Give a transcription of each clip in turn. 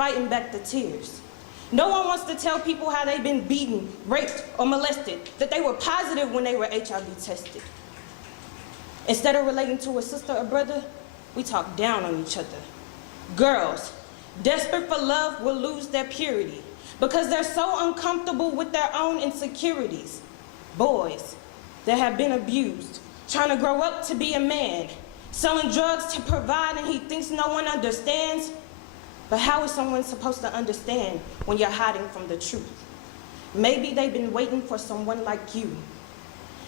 fighting back the tears. No one wants to tell people how they've been beaten, raped, or molested, that they were positive when they were HIV tested. Instead of relating to a sister or brother, we talk down on each other. Girls, desperate for love, will lose their purity because they're so uncomfortable with their own insecurities. Boys that have been abused, trying to grow up to be a man, selling drugs to provide, and he thinks no one understands. But how is someone supposed to understand when you're hiding from the truth? Maybe they've been waiting for someone like you.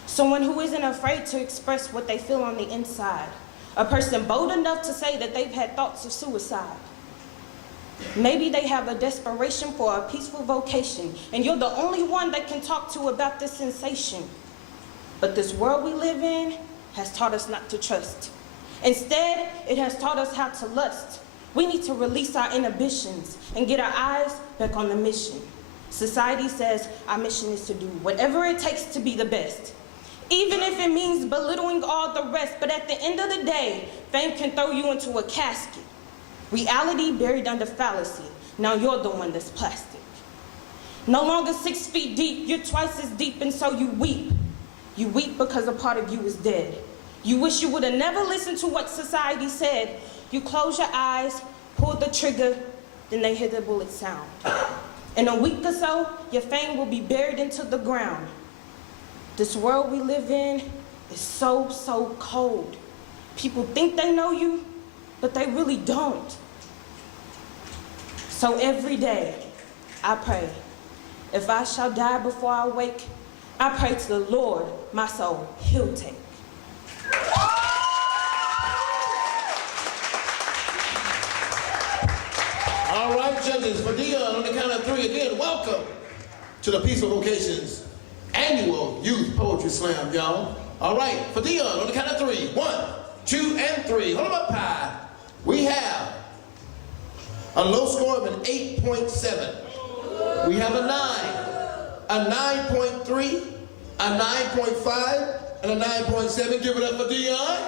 Someone who isn't afraid to express what they feel on the inside. A person bold enough to say that they've had thoughts of suicide. Maybe they have a desperation for a peaceful vocation, and you're the only one they can talk to about this sensation. But this world we live in has taught us not to trust. Instead, it has taught us how to lust. We need to release our inhibitions and get our eyes back on the mission. Society says our mission is to do whatever it takes to be the best, even if it means belittling all the rest. But at the end of the day, fame can throw you into a casket. Reality buried under fallacy. Now you're the one that's plastic. No longer 6 feet deep, you're twice as deep, and so you weep. You weep because a part of you is dead. You wish you would have never listened to what society said. You close your eyes, pull the trigger, then they hear the bullet sound. In a week or so, your fame will be buried into the ground. This world we live in is so, so cold. People think they know you, but they really don't. So every day, I pray, if I shall die before I wake, I pray to the Lord, my soul, he'll take. All right, judges, for Dion, on the count of 3 again, welcome to the Peaceful Vocations Annual Youth Poetry Slam, y'all. All right, for Dion, on the count of 3, 1, 2, and 3, hold them up high. We have a low score of an 8.7. We have a 9, a 9.3, a 9.5, and a 9.7. Give it up for Dion.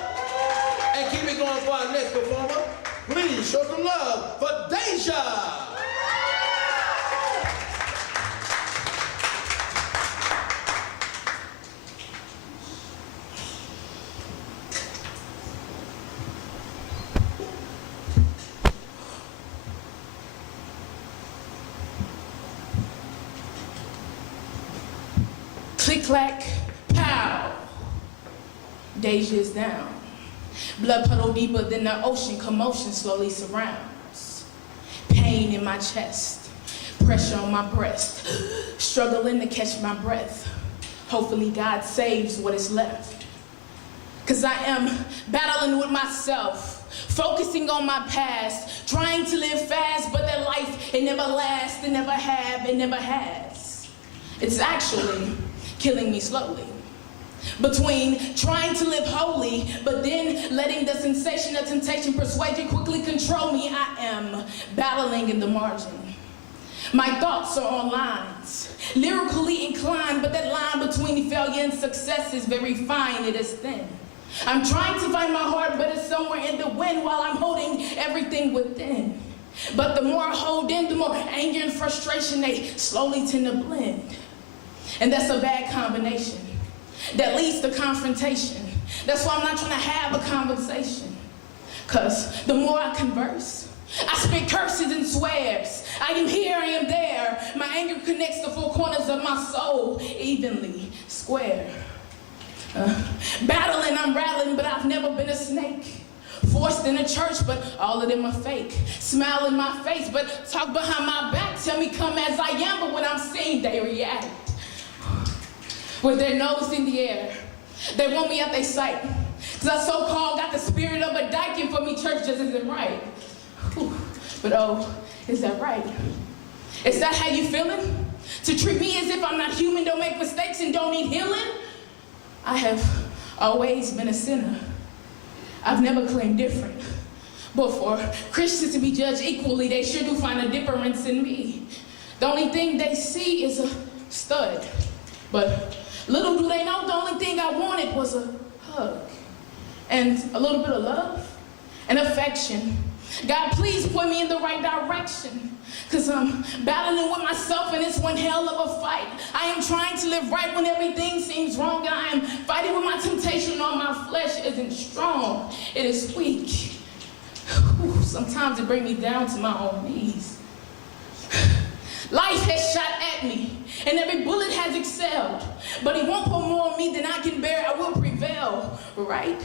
And keep it going for our next performer. Please show some love for Deja. Click, clack, pow. Deja's down. Blood puddle deeper than the ocean, commotion slowly surrounds. Pain in my chest, pressure on my breast, struggling to catch my breath. Hopefully God saves what is left. 'Cause I am battling with myself, focusing on my past, trying to live fast, but that life, it never lasts, it never have, it never has. It's actually killing me slowly. Between trying to live holy, but then letting the sensation of temptation persuade you quickly control me, I am battling in the margin. My thoughts are on lines, lyrically inclined, but that line between failure and success is very fine, it is thin. I'm trying to find my heart, but it's somewhere in the wind while I'm holding everything within. But the more I hold in, the more anger and frustration, they slowly tend to blend. And that's a bad combination. That leads to confrontation. That's why I'm not trying to have a conversation. 'Cause the more I converse, I spit curses and swears. I am here, I am there. My anger connects the four corners of my soul evenly square. Battling, I'm rattling, but I've never been a snake. Forced in a church, but all of them are fake. Smile in my face, but talk behind my back. Tell me come as I am, but when I'm seen, they react. With their nose in the air, they want me at their sight. 'Cause I so-called got the spirit of a dyke, and for me church just isn't right. Whew. But oh, is that right? Is that how you feeling? To treat me as if I'm not human, don't make mistakes, and don't need healing? I have always been a sinner. I've never claimed different. But for Christians to be judged equally, they sure do find a difference in me. The only thing they see is a stud. But little do they know the only thing I wanted was a hug and a little bit of love and affection God, please point me in the right direction, because I'm battling with myself and it's one hell of a fight. I am trying to live right when everything seems wrong, and I am fighting with my temptation on my flesh isn't strong, it is weak. Whew, sometimes it brings me down to my own knees. Life has shot at me, and every bullet has excelled, but it won't put more on me than I can bear. I will prevail, right?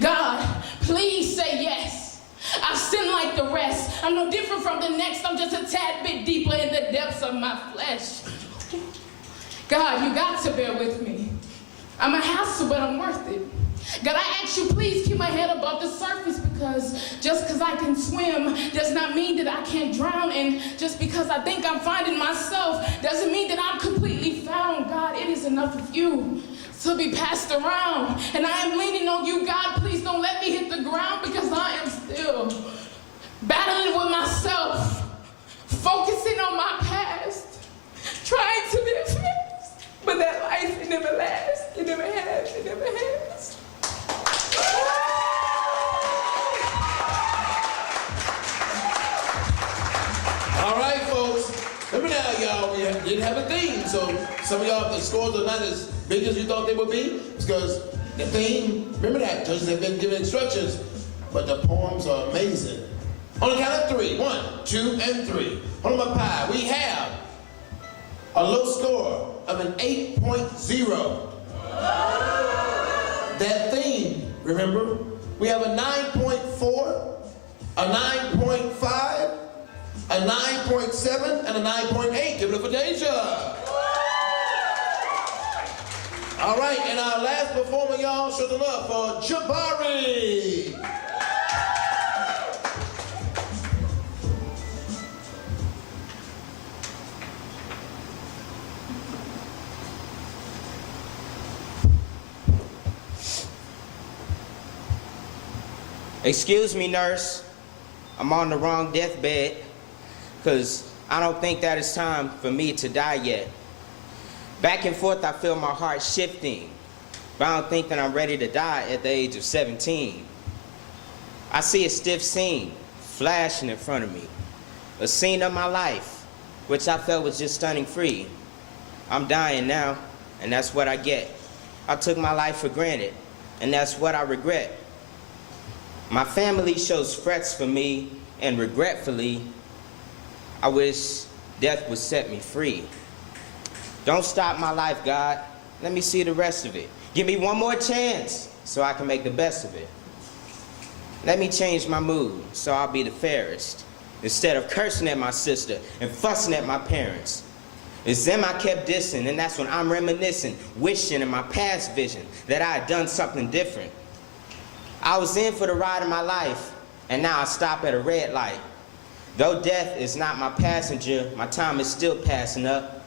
God, please say yes. I've sinned like the rest. I'm no different from the next. I'm just a tad bit deeper in the depths of my flesh. God, you got to bear with me. I'm a hassle, but I'm worth it. God, I ask you, please keep my head above the surface, because just because I can swim does not mean that I can't drown. And just because I think I'm finding myself doesn't mean that I'm completely found. God, it is enough of you to be passed around. And I am leaning on you, God. Please don't let me hit the ground, because I am still battling with myself, focusing on my past, trying to live fast. But that life, it never lasts. It never has. It never has. All right, folks. Remember now, y'all, we didn't have a theme, so some of y'all, the scores are not as big as you thought they would be. It's because the theme, remember that, judges have been given instructions, but the poems are amazing. On the count of 3, 1, 2, and 3. On my pie, we have a low score of an 8.0. That theme, remember, we have a 9.4, a 9.5, a 9.7, and a 9.8. Give it up for Deja. All right, and our last performer, y'all, show the love for Jabari. Excuse me, nurse. I'm on the wrong deathbed, because I don't think that it's time for me to die yet. Back and forth, I feel my heart shifting, but I don't think that I'm ready to die at the age of 17. I see a stiff scene flashing in front of me, a scene of my life, which I felt was just stunning free. I'm dying now, and that's what I get. I took my life for granted, and that's what I regret. My family shows frets for me, and regretfully, I wish death would set me free. Don't stop my life, God. Let me see the rest of it. Give me one more chance so I can make the best of it. Let me change my mood so I'll be the fairest, instead of cursing at my sister and fussing at my parents. It's them I kept dissing, and that's when I'm reminiscing, wishing in my past vision that I had done something different. I was in for the ride of my life, and now I stop at a red light. Though death is not my passenger, my time is still passing up.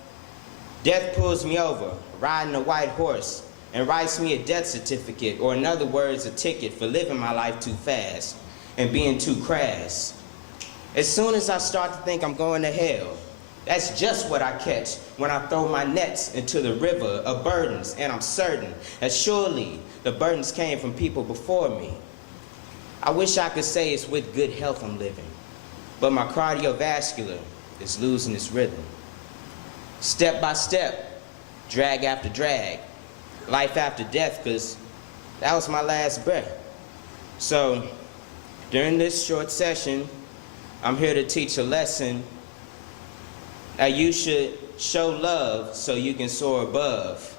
Death pulls me over, riding a white horse, and writes me a death certificate, or in other words, a ticket for living my life too fast and being too crass. As soon as I start to think I'm going to hell, that's just what I catch when I throw my nets into the river of burdens, and I'm certain that surely the burdens came from people before me. I wish I could say it's with good health I'm living, but my cardiovascular is losing its rhythm. Step by step, drag after drag, life after death, because that was my last breath. So during this short session, I'm here to teach a lesson that you should show love so you can soar above.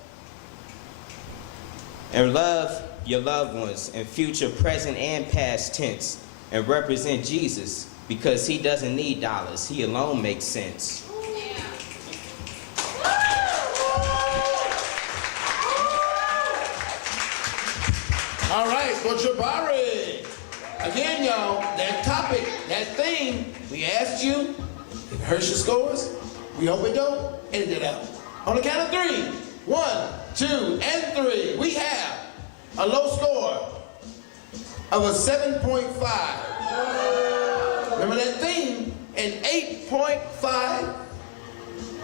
And love your loved ones in future, present, and past tense, and represent Jesus, because he doesn't need dollars. He alone makes sense. All right, for Jabari. Again, y'all, that topic, that theme, we asked you, if it hurts your scores, we hope it don't, edit it out. On the count of 3, 1, 2, and 3, we have a low score of a 7.5. Remember that theme? An 8.5,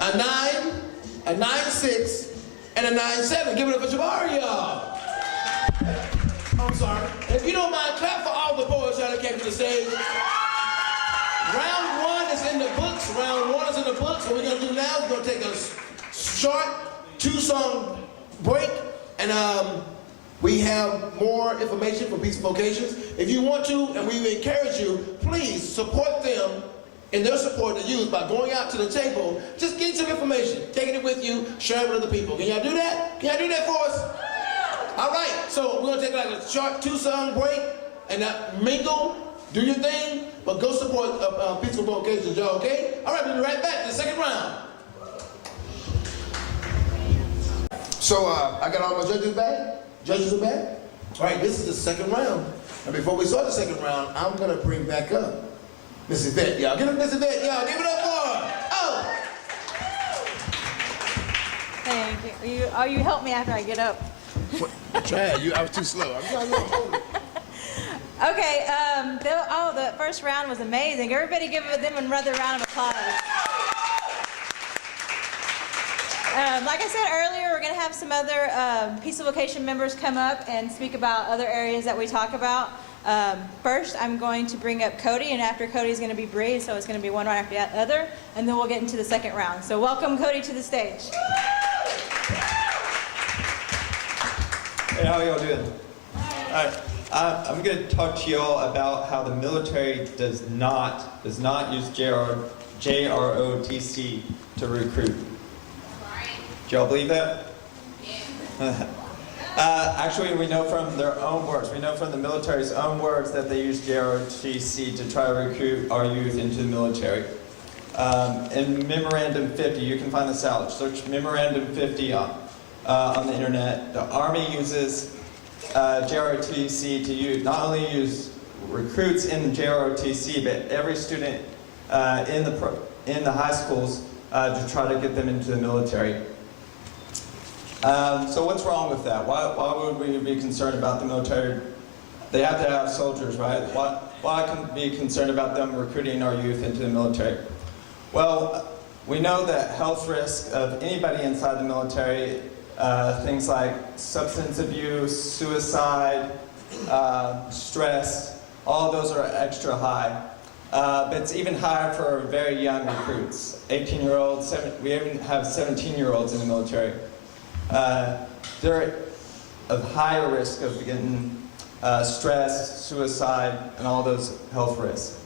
a 9, a 9.6, and a 9.7. Give it up for Jabari, y'all. I'm sorry. If you don't mind, clap for all all the poets that came to the stage. Round one is in the books. Round one is in the books. What we're going to do now is we're going to take a short 2-song break, and we have more information from Peaceful Vocations. If you want to, and we encourage you, please support them in their support of the youth by going out to the table, just getting some information, taking it with you, sharing it with other people. Can y'all do that? Can y'all do that for us? All right, so we're going to take like a short 2-song break and mingle, do your thing, but go support Peaceful Vocations, y'all, okay? All right, we'll be right back to the second round. So I got all my judges back. Judges are back. All right, this is the second round. And before we start the second round, I'm going to bring back up Mrs. Yvette. Y'all give it up, Mrs. Yvette. Y'all give it up for her. Oh! Thank you. You help me after I get up. Try it. I was too slow. I'm trying to hold it. Okay, the first round was amazing. Everybody give them another round of applause. Like I said earlier, we're going to have some other Peaceful Vocation members come up and speak about other areas that we talk about. First, I'm going to bring up Cody, and after Cody's going to be Bree, so it's going to be one right after the other, and then we'll get into the second round. So welcome Cody to the stage. Hey, how y'all doing? All right, I'm going to talk to y'all about how the military does not use JROTC to recruit. Do y'all believe that? Yeah. Actually, we know from their own words, we know from the military's own words that they use JROTC to try to recruit our youth into the military. In Memorandum 50, you can find this out. Search Memorandum 50 on the internet. The Army uses JROTC to not only use recruits in JROTC, but every student in the high schools to try to get them into the military. So what's wrong with that? Why would we be concerned about the military? They have to have soldiers, right? Why can we be concerned about them recruiting our youth into the military? Well, we know that health risk of anybody inside the military, things like substance abuse, suicide, stress, all of those are extra high. But it's even higher for very young recruits, 18-year-olds, we even have 17-year-olds in the military. They're of higher risk of getting stress, suicide, and all those health risks.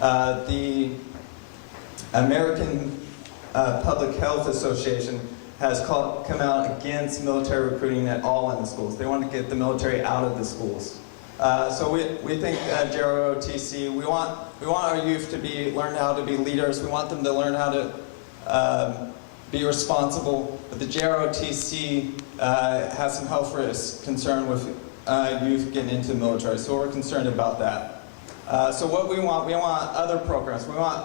The American Public Health Association has come out against military recruiting at all in the schools. They want to get the military out of the schools. So we think JROTC, we want our youth to learn how to be leaders. We want them to learn how to be responsible. But the JROTC has some health risks concerned with youth getting into the military. So we're concerned about that. So what we want other programs. We want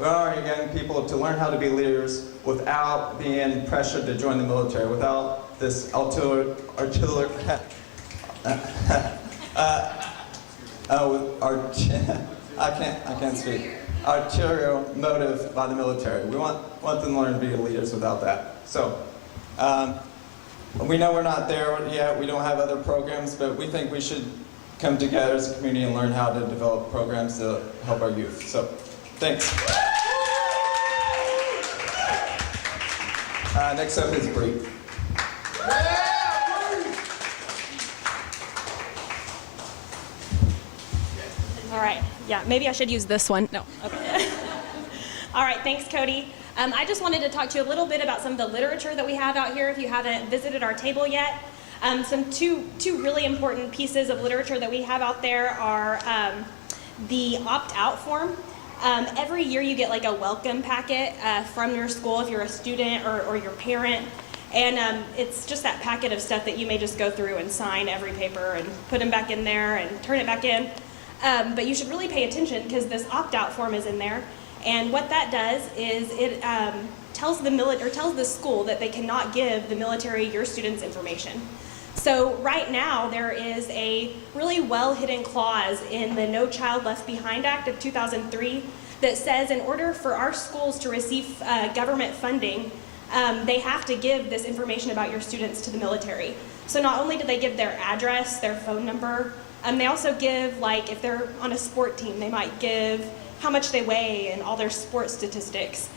our young people to learn how to be leaders without being pressured to join the military, without this I can't speak. Arterial motive by the military. We want them to learn to be leaders without that. So we know we're not there yet. We don't have other programs, but we think we should come together as a community and learn how to develop programs to help our youth. So thanks. Next up is Bree. All right, yeah, maybe I should use this one. No, okay. All right, thanks, Cody. I just wanted to talk to you a little bit about some of the literature that we have out here if you haven't visited our table yet. Two really important pieces of literature that we have out there are the opt-out form. Every year you get like a welcome packet from your school if you're a student or your parent. And it's just that packet of stuff that you may just go through and sign every paper and put them back in there and turn it back in. But you should really pay attention because this opt-out form is in there. And what that does is it tells the school that they cannot give the military your students' information. So right now there is a really well-hidden clause in the No Child Left Behind Act of 2003 that says in order for our schools to receive government funding, they have to give this information about your students to the military. So not only do they give their address, their phone number, They also give, like, if they're on a sport team, they might give how much they weigh and all their sports statistics.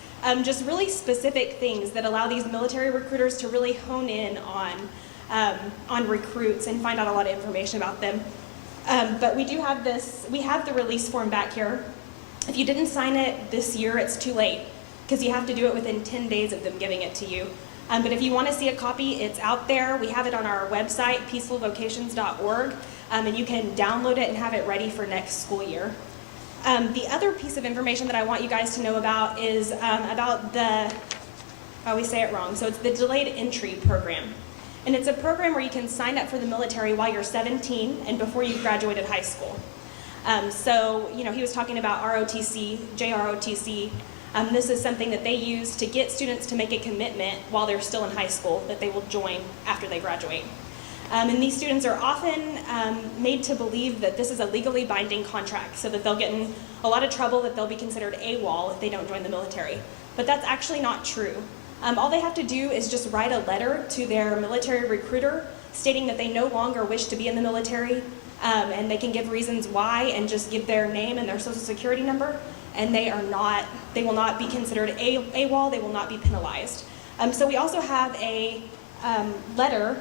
Just really specific things that allow these military recruiters to really hone in on recruits and find out a lot of information about them. But we do have this, we have the release form back here. If you didn't sign it this year, it's too late, because you have to do it within 10 days of them giving it to you. But if you want to see a copy, it's out there. We have it on our website, peacefulvocations.org, and you can download it and have it ready for next school year. The other piece of information that I want you guys to know about is about the, I always say it wrong, so it's the Delayed Entry Program. And it's a program where you can sign up for the military while you're 17 and before you've graduated high school. So, you know, he was talking about ROTC, JROTC. This is something that they use to get students to make a commitment while they're still in high school that they will join after they graduate. And these students are often made to believe that this is a legally binding contract, so that they'll get in a lot of trouble, that they'll be considered AWOL if they don't join the military. But that's actually not true. All they have to do is just write a letter to their military recruiter stating that they no longer wish to be in the military, and they can give reasons why and just give their name and their social security number, and they will not be considered AWOL, they will not be penalized. So we also have a letter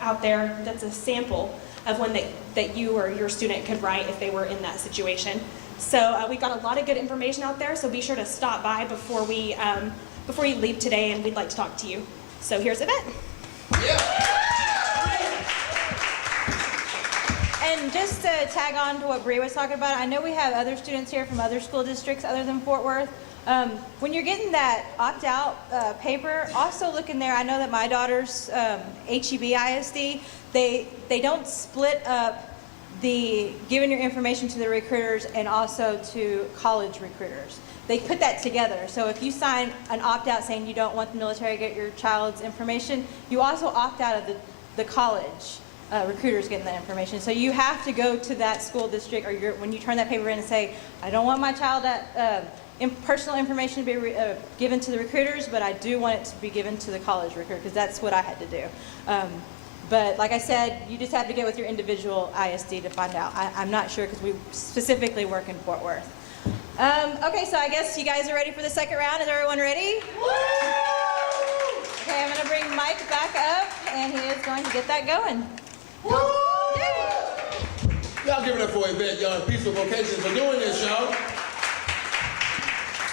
out there that's a sample of one that you or your student could write if they were in that situation. So we've got a lot of good information out there, so be sure to stop by before you leave today, and we'd like to talk to you. So here's Yvette. Yeah. And just to tag on to what Bree was talking about, I know we have other students here from other school districts other than Fort Worth. When you're getting that opt-out paper, also look in there. I know that my daughter's HEB ISD, they don't split up the giving your information to the recruiters and also to college recruiters. They put that together. So if you sign an opt-out saying you don't want the military to get your child's information, you also opt out of the college recruiters getting that information. So you have to go to that school district, or when you turn that paper in and say, I don't want my child personal information to be given to the recruiters, but I do want it to be given to the college recruiter, because that's what I had to do. But like I said, you just have to get with your individual ISD to find out. I'm not sure, because we specifically work in Fort Worth. Okay, so I guess you guys are ready for the second round. Is everyone ready? Okay, I'm going to bring Mike back up, and he is going to get that going. Y'all give it up for Yvette, y'all, Peaceful Vocations for doing this, y'all.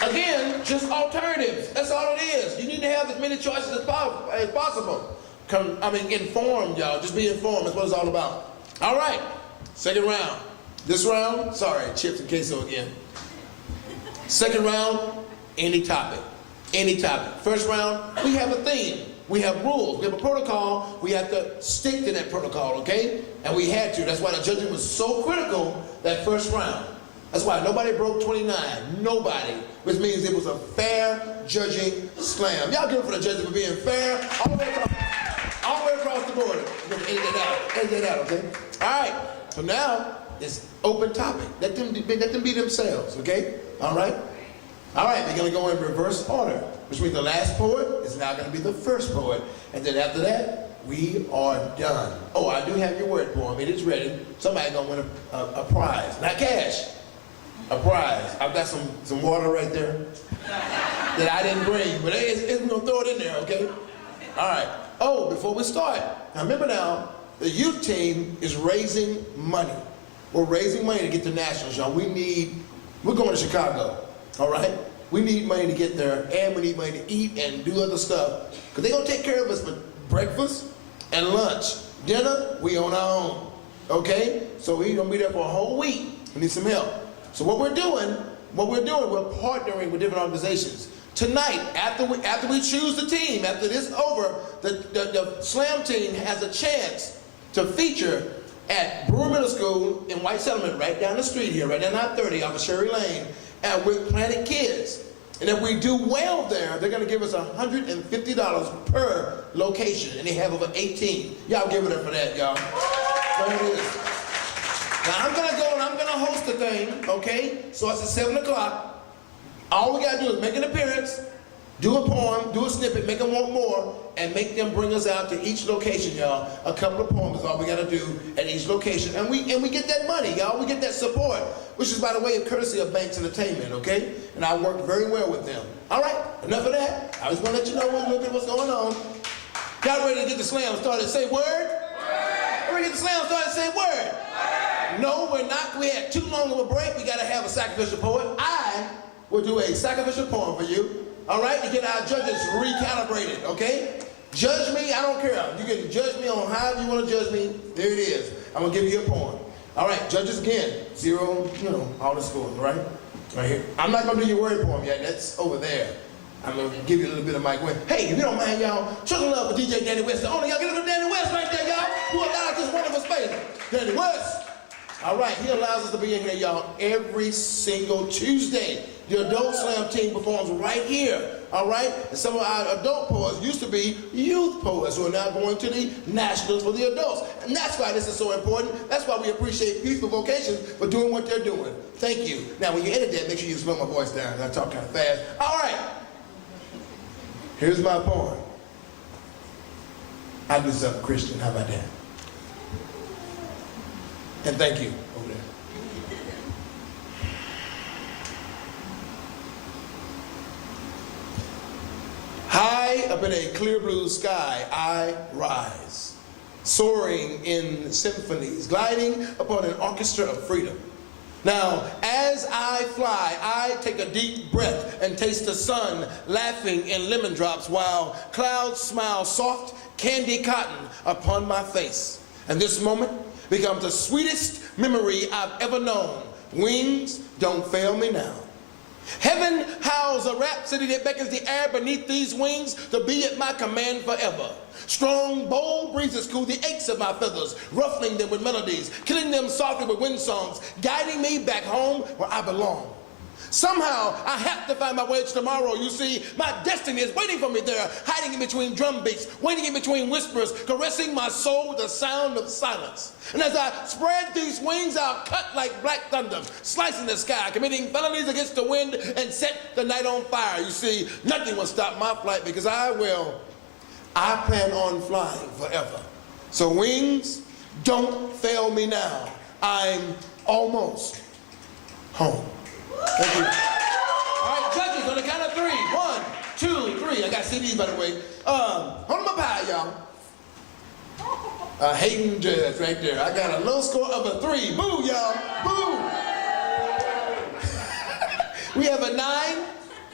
Again, just alternatives. That's all it is. You need to have as many choices as possible. Informed, y'all. Just be informed. That's what it's all about. All right, second round. This round, sorry, chips and queso again. Second round, any topic. Any topic. First round, we have a theme. We have rules. We have a protocol. We have to stick to that protocol, okay? And we had to. That's why the judging was so critical that first round. That's why nobody broke 29. Nobody. Which means it was a fair judging slam. Y'all give it for the judges for being fair all the way across the board. Edit that out, okay? All right. So now it's open topic. Let them be themselves, okay? All right? All right, they're going to go in reverse order, which means the last poet is now going to be the first poet. And then after that, we are done. Oh, I do have your word poem. It is ready. Somebody's going to win a prize. Not cash. A prize. I've got some water right there that I didn't bring, but we're going to throw it in there, okay? All right. Oh, before we start, now remember now, the youth team is raising money. We're raising money to get to nationals, y'all. We're going to Chicago, all right? We need money to get there, and we need money to eat and do other stuff, because they're going to take care of us for breakfast and lunch. Dinner, we on our own, okay? So we're going to be there for a whole week. We need some help. So what we're doing, we're partnering with different organizations. Tonight, after we choose the team, after this is over, the slam team has a chance to feature at Brewer Middle School in White Settlement, right down the street here, right down I-30 off of Sherry Lane, with Planet Kids. And if we do well there, they're gonna give us $150 per location, and they have over 18. Y'all give it up for that, y'all. There it is. Now I'm gonna go and I'm gonna host the thing, okay? So it's at 7 o'clock. All we gotta do is make an appearance, Do a poem, do a snippet, make them want more, and make them bring us out to each location, y'all. A couple of poems is all we gotta do at each location. And we get that money, y'all. We get that support, which is, by the way, a courtesy of Banks Entertainment, okay? And I work very well with them. All right, enough of that. I just wanna let you know a little bit what's going on. Y'all ready to get the slam started? Say word? Word. Ready to get the slam started? Say word. Word. No, we're not. We had too long of a break. We gotta have a sacrificial poet. I will do a sacrificial poem for you. All right, to get our judges recalibrated, okay? Judge me, I don't care. You can judge me on however you want to judge me. There it is. I'm going to give you a poem. All right, judges again. 0, all the scores, right? Right here. I'm not going to do your word poem yet. That's over there. I'm going to give you a little bit of Mike West. Hey, if you don't mind, y'all, show some love for DJ Danny West. The owner, y'all get a little Danny West right there, y'all, who allowed this wonderful space. Danny West. All right, he allows us to be in here, y'all, every single Tuesday. The Adult Slam team performs right here, all right? And some of our adult poets used to be youth poets who are now going to the nationals for the adults. And that's why this is so important. That's why we appreciate Peaceful Vocations for doing what they're doing. Thank you. Now, when you edit that, make sure you slow my voice down. I talk kind of fast. All right. Here's my poem. I do something Christian. How about that? And thank you over there. High up in a clear blue sky, I rise, soaring in symphonies, gliding upon an orchestra of freedom. Now, as I fly, I take a deep breath and taste the sun laughing in lemon drops while clouds smile soft candy cotton upon my face. And this moment becomes the sweetest memory I've ever known. Wings don't fail me now. Heaven howls a rhapsody that beckons the air beneath these wings to be at my command forever. Strong, bold breezes cool the aches of my feathers, ruffling them with melodies, killing them softly with wind songs, guiding me back home where I belong. Somehow, I have to find my way to tomorrow. You see, my destiny is waiting for me there, hiding in between drum beats, waiting in between whispers, caressing my soul with the sound of silence. And as I spread these wings, I'll cut like black thunder, slicing the sky, committing felonies against the wind, and set the night on fire. You see, nothing will stop my flight because I plan on flying forever. So wings, don't fail me now. I'm almost home. Thank you. All right, judges, on the count of 3. 1, 2, 3. I got CDs, by the way. Hold them up high, y'all. Hayden judge right there. I got a low score of a 3. Boo, y'all. Boo. We have a 9,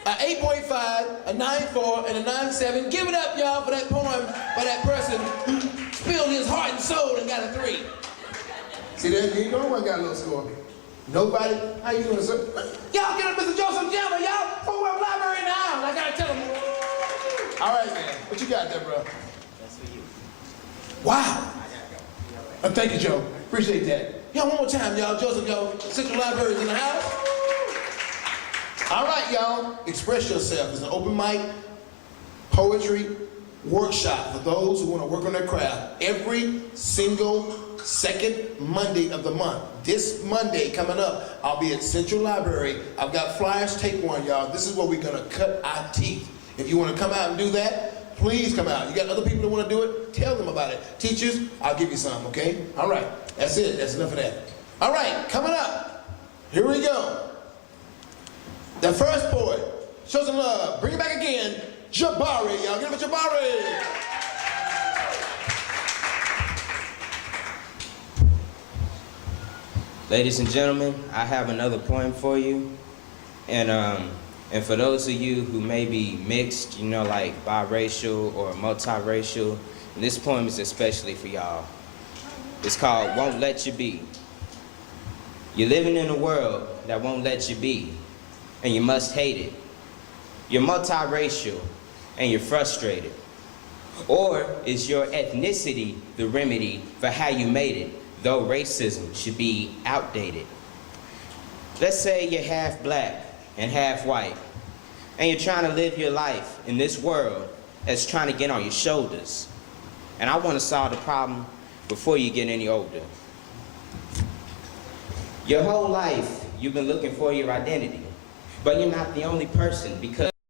a 8.5, a 9.4, and a 9.7. Give it up, y'all, for that poem by that person who spilled his heart and soul and got a 3. See that? You know I got a low score. Nobody? How you doing, sir? Y'all get up, Mr. Joseph Jammer, y'all. Fort Worth Library in the house. I gotta tell him. All right, man. What you got there, bro? That's for you. Wow. Thank you, Joe. Appreciate that. Y'all, one more time, y'all. Joseph, y'all. Central Library is in the house. All right, y'all. Express yourself. It's an open mic poetry workshop for those who want to work on their craft every single second Monday of the month. This Monday coming up, I'll be at Central Library. I've got flyers. Take one, y'all. This is where we're going to cut our teeth. If you want to come out and do that, please come out. You got other people that want to do it? Tell them about it. Teachers, I'll give you some, okay? All right. That's it. That's enough of that. All right. Coming up. Here we go. The first poet. Show some love. Bring it back again. Jabari, y'all. Give it Jabari. Ladies and gentlemen, I have another poem for you. And for those of you who may be mixed, like biracial or multiracial, this poem is especially for y'all. It's called Won't Let You Be. You're living in a world that won't let you be, and you must hate it. You're multiracial, and you're frustrated. Or is your ethnicity the remedy for how you made it, though racism should be outdated? Let's say you're half black and half white, and you're trying to live your life in this world that's trying to get on your shoulders. And I want to solve the problem before you get any older. Your whole life, you've been looking for your identity, but you're not the only person, because